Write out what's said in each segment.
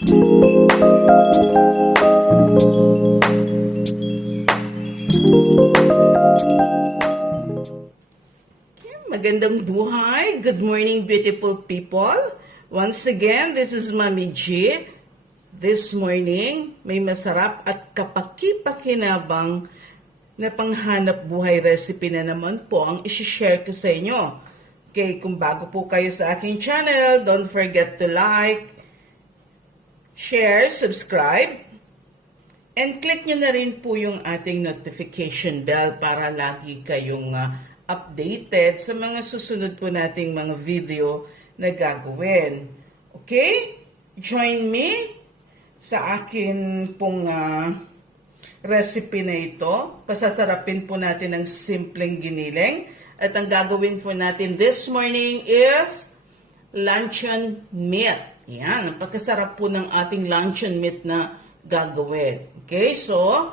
Magandang buhay. Good morning, beautiful people. Once again, this is Mami G. This morning, may masarap at kapaki-pakinabang na panghanap buhay recipe na naman po ang isi-share ko sa inyo. Okay, kung bago po kayo sa aking channel, don't forget to like, share, subscribe, and click nyo na rin po yung ating notification bell para lagi kayong updated sa mga susunod po nating mga video na gagawin. Okay? Join me sa akin pong recipe na ito. Pasasarapin po natin ang simpleng giniling. At ang gagawin po natin this morning is luncheon meat. Yan, ang pagkasarap po ng ating luncheon meat na gagawin. Okay, so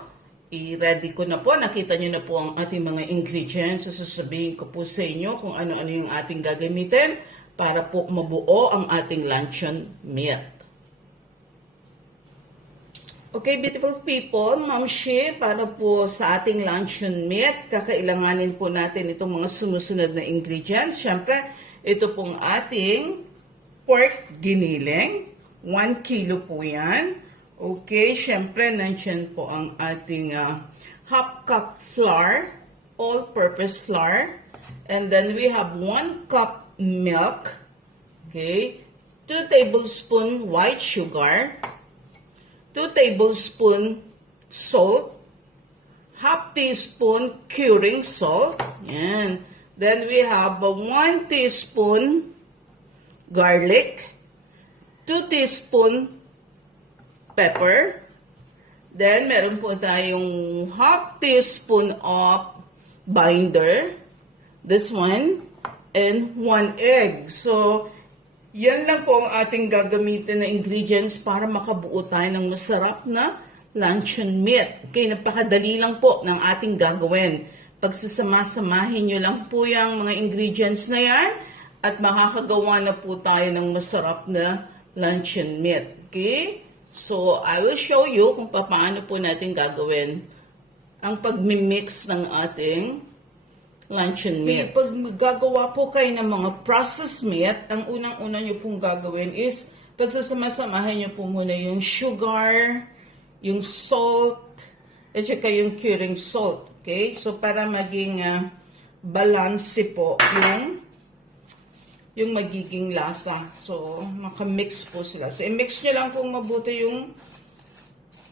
i-ready ko na po. Nakita nyo na po ang ating mga ingredients. So, sasabihin ko po sa inyo kung ano-ano yung ating gagamitin para po mabuo ang ating luncheon meat. Okay, beautiful people, Mamshi, para po sa ating luncheon meat, kakailanganin po natin itong mga sumusunod na ingredients. Siyempre, ito pong ating pork giniling. 1 kilo po yan. Okay, siyempre, nandiyan po ang ating half cup flour, all-purpose flour. And then we have 1 cup milk. Okay, 2 tablespoons white sugar, 2 tablespoons salt, half teaspoon curing salt. Yan. Then we have 1 teaspoon garlic, 2 teaspoon pepper. Then meron po tayong half teaspoon of binder. This one. And 1 egg. So, yan lang po ang ating gagamitin na ingredients para makabuo tayo ng masarap na luncheon meat. Okay, napakadali lang po ng ating gagawin. Pagsasama-samahin nyo lang po yung mga ingredients na yan at makakagawa na po tayo ng masarap na luncheon meat. Okay? So, I will show you kung paano po natin gagawin ang pagmimix ng ating luncheon meat. Pag gagawa po kayo ng mga processed meat, ang unang-una nyo pong gagawin is pagsasama-samahin nyo po muna yung sugar, yung salt, at saka yung curing salt. Okay? So, para maging balance po yung magiging lasa. So, makamix po sila. So, i-mix nyo lang pong mabuti yung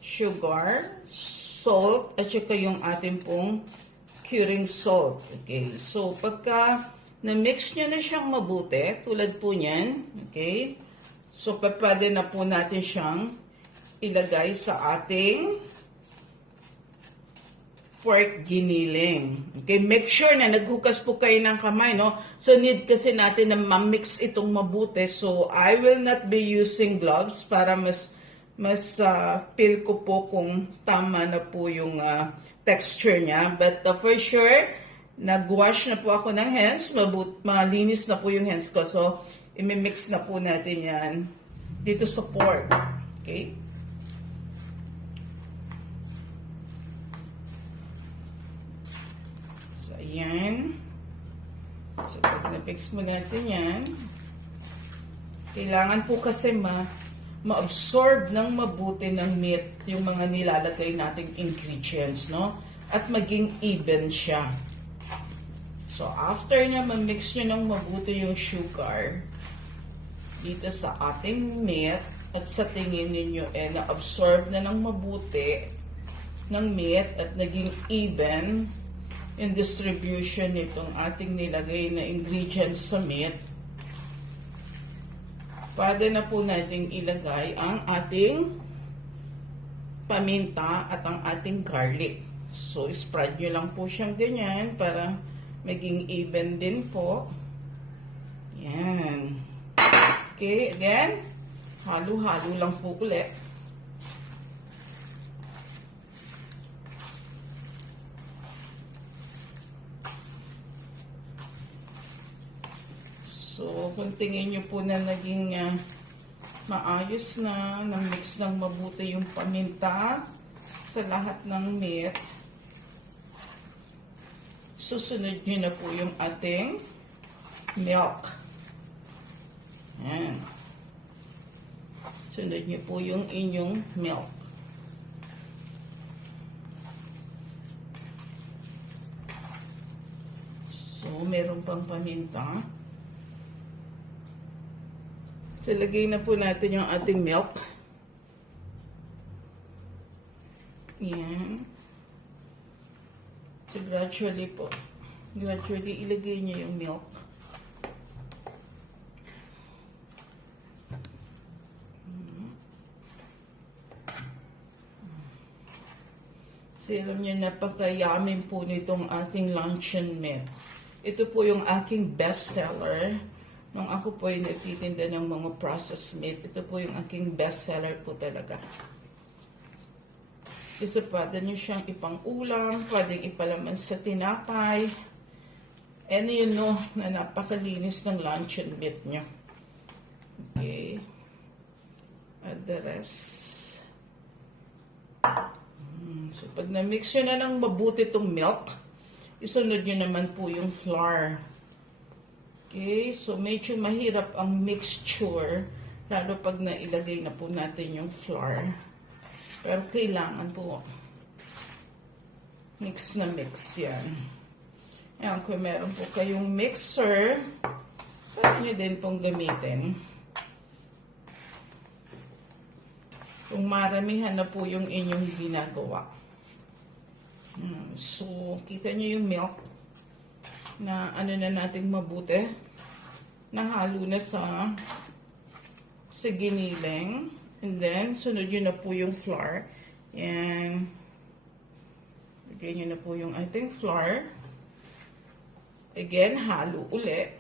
sugar, salt, at saka yung ating pong curing salt. Okay. So, pagka na-mix nyo na siyang mabuti, tulad po niyan, okay, so, pwede na po natin siyang ilagay sa ating pork giniling. Okay, make sure na naghugas po kayo ng kamay, no? So, need kasi natin na ma-mix itong mabuti. So, I will not be using gloves para mas feel ko po kung tama na po yung texture niya. But for sure, nag-wash na po ako ng hands. Malinis na po yung hands ko. So, imimix na po natin yan dito sa pork. Okay? So, ayan. So, pag na-mix mo natin yan, kailangan po kasi ma-absorb ng mabuti ng meat yung mga nilalagay nating ingredients, no? At maging even siya. So, after na ma-mix nyo ng mabuti yung sugar dito sa ating meat at sa tingin ninyo na-absorb na ng mabuti ng meat at naging even in distribution nitong ating nilagay na ingredients sa meat, pwede na po nating ilagay ang ating paminta at ang ating garlic. So, spread nyo lang po siyang ganyan para maging even din po. Yan. Okay, again, halo-halo lang po ulit. So, kung tingin nyo po na naging maayos na, na-mix ng mabuti yung paminta sa lahat ng meat. Susunod nyo na po yung ating milk. Yan. Sunod nyo po yung inyong milk. So, meron pang paminta. Ilagay na po natin yung ating milk. Yan. So, gradually ilagay niyo yung milk. So, alam niyo, napaka-yummy po nitong ating luncheon meat. Ito po yung aking bestseller. Nung ako po ay nagtitinda ng mga processed meat, ito po yung aking bestseller po talaga. Kasi pwede nyo siyang ipang-ulam, pwedeng ipalaman sa tinapay. And you know na napakalinis ng luncheon meat nyo. Okay. At the rest. So pag na-mix nyo na ng mabuti itong milk, isunod nyo naman po yung flour. Okay. So medyo mahirap ang mixture, lalo pag nailagay na po natin yung flour. Pero kailangan po mix na mix yan. Ayan, kung meron po kayong mixer, pwede nyo din pong gamitin. Kung maramihan na po yung inyong ginagawa. So, kita nyo yung milk na ano na natin mabuti. Nahalo na sa guiniling. And then, sunod yun na po yung flour. And, lagay nyo na po yung ating flour. Again, halo uli.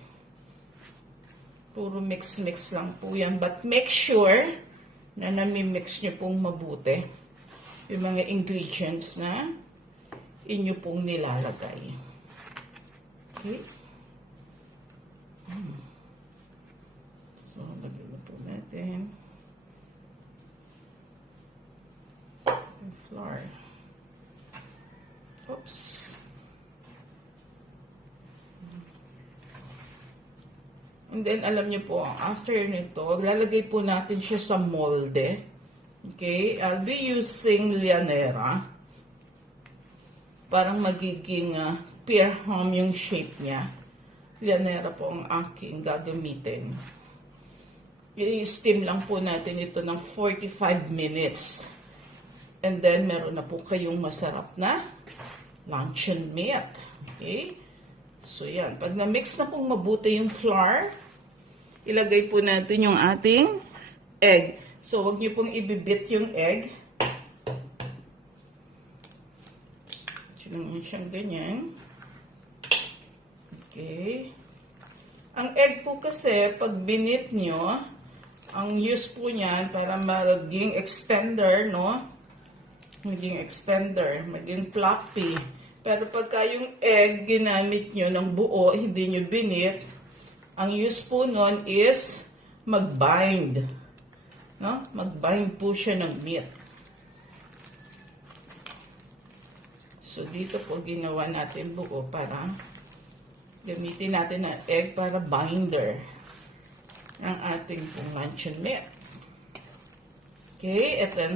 Puro mix-mix lang po yan. But make sure na nami-mix nyo pong mabuti yung mga ingredients na inyo pong nilalagay. Okay? So, lagay na po natin flour. Oops. And then, alam niyo po, after nito, lalagay po natin siya sa molde. Okay? I'll be using lianera. Parang magiging pear ham yung shape niya. Lianera po ang aking gagamitin. I-steam lang po natin ito ng 45 minutes. And then, meron na po kayong masarap na luncheon meat. Okay? So, yan. Pag na-mix na pong mabuti yung flour, ilagay po natin yung ating egg. So, wag niyo pong ibibit yung egg. Sinungan siyang ganyan. Okay. Ang egg po kasi, pag binit nyo, ang use po niyan para maging extender, no? Maging extender, maging floppy. Pero pagka yung egg ginamit nyo ng buo, hindi nyo binit, ang use po nun is mag-bind. No? Mag-bind po siya ng meat. So, dito po ginawa natin buo para gamitin natin ang egg para binder ng ating luncheon meat. Okay, and then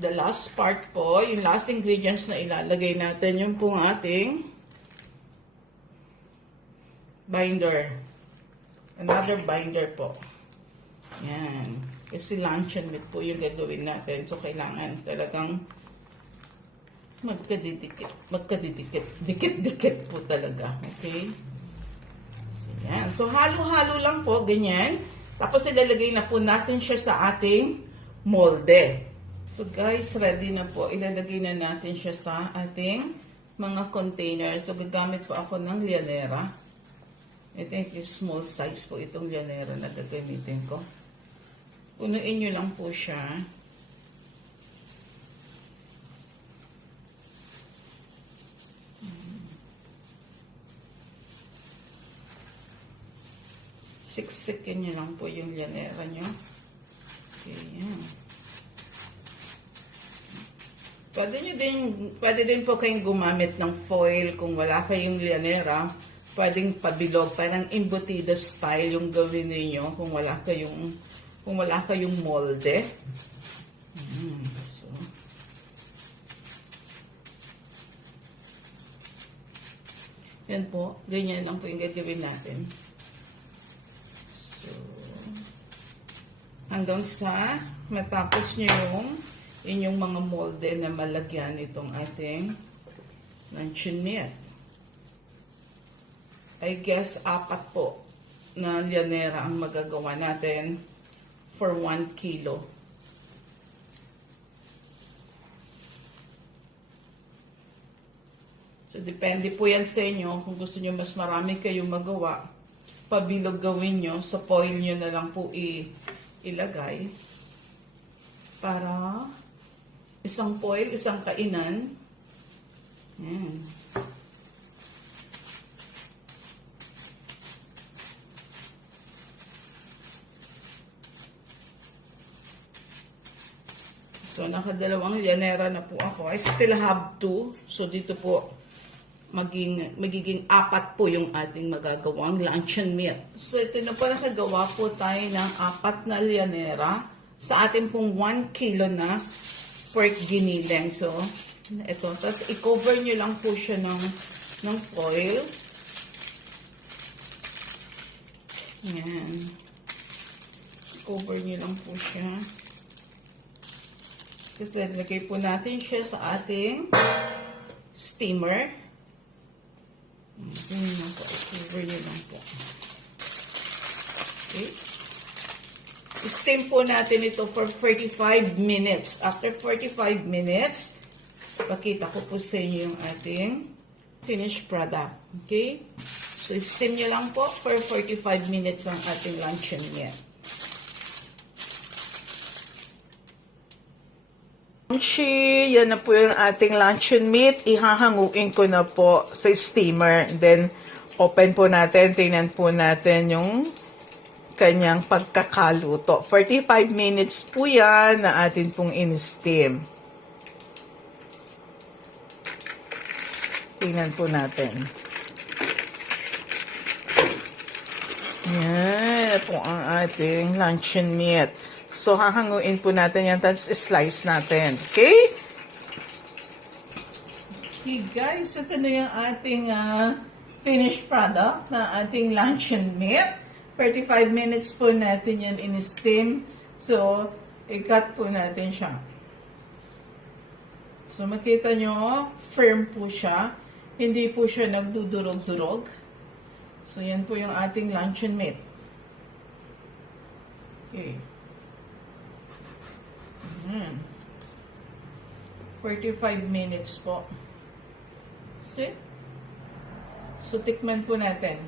the last part po, yung last ingredients na ilalagay natin, yung pong ating binder. Another binder po. Yan. Kasi luncheon meat po yung gagawin natin. So, kailangan talagang dikit po talaga. Okay? So, yan. So, halo-halo lang po, ganyan. Tapos, ilalagay na po natin siya sa ating molde. So guys, ready na po. Ilalagay na natin siya sa ating mga container. So gagamit po ako ng lianera. I think is small size po itong lianera na gagamitin ko. Punuin nyo lang po siya. Siksikin nyo lang po yung lianera nyo. Pwede din po kayong gumamit ng foil kung wala kayong llanera. Pwedeng pabilog, parang embutido style yung gawin niyo kung wala kayong molde. So, yan po, ganyan lang po yung gagawin natin. So, hanggang sa matapos nyo yung inyong mga molde na malagyan itong ating luncheon meat. I guess 4 po na llanera ang magagawa natin for 1 kilo. So, depende po yan sa inyo. Kung gusto nyo mas marami kayong magawa, pabilog gawin nyo, sa foil nyo na lang po ilagay. Para isang foil, isang kainan. Yan. So, nakadalawang llanera na po ako. I still have 2. So, dito po, magiging 4 po yung ating magagawang luncheon meat. So, ito na po, nakagawa po tayo ng 4 na llanera sa ating pong 1 kilo na pork guiniling. So, ito. Tapos, i-cover nyo lang po siya ng foil. Yan. I-cover nyo lang po siya. Tapos, lalagay po natin siya sa ating steamer. Ganyan lang po. I-cover nyo lang po. Okay. I-steam po natin ito for 45 minutes. After 45 minutes, pakita ko po sa inyo yung ating finished product. Okay? So, i-steam nyo lang po for 45 minutes ang ating luncheon meat. Yan na po yung ating luncheon meat. Ihahanguin ko na po sa steamer. Then, open po natin. Tingnan po natin yung kanyang pagkakaluto. 45 minutes po yan na atin pong in-steam. Tingnan po natin. Yan po ang ating luncheon meat. So, hahanguin po natin yan, tapos slice natin. Okay? Okay, guys. Ito na yung ating finished product na ating luncheon meat. 35 minutes po natin yan in-steam. So, i-cut po natin siya. So, makita nyo, firm po siya. Hindi po siya nagdudurog-durog. So, yan po yung ating luncheon meat. Okay. 45 minutes po. See? So, tikman po natin.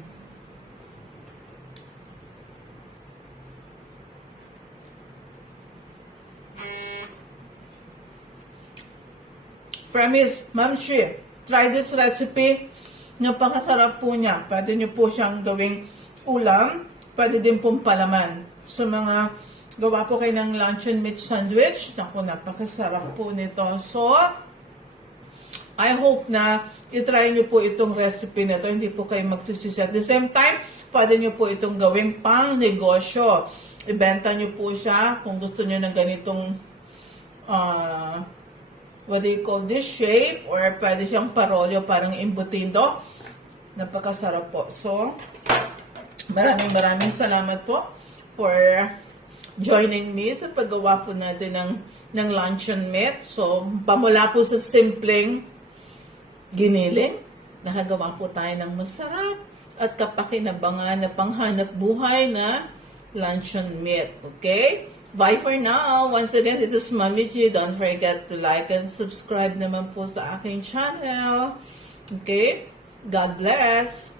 Promise, Ma'am Shi, try this recipe. Napakasarap po niya. Pwede niyo po siyang gawing ulam. Pwede din pong palaman. Sa mga gawa po kayo ng luncheon meat sandwich. Naku, napakasarap po nito. So, I hope na i-try nyo po itong recipe na ito. Hindi po kayo magsisisi. At the same time, pwede nyo po itong gawing pang negosyo. Ibenta nyo po siya kung gusto nyo ng ganitong what do you call this shape, or pwede siyang parolyo, parang embutido. Napakasarap po. So, maraming salamat po for joining me sa paggawa po natin ng luncheon meat. So, pamula po sa simpleng guiniling, nakagawa po tayo ng masarap at kapakinabangan na panghanap buhay na luncheon meat. Okay? Bye for now. Once again, this is Mami G. Don't forget to like and subscribe naman po sa aking channel. Okay? God bless.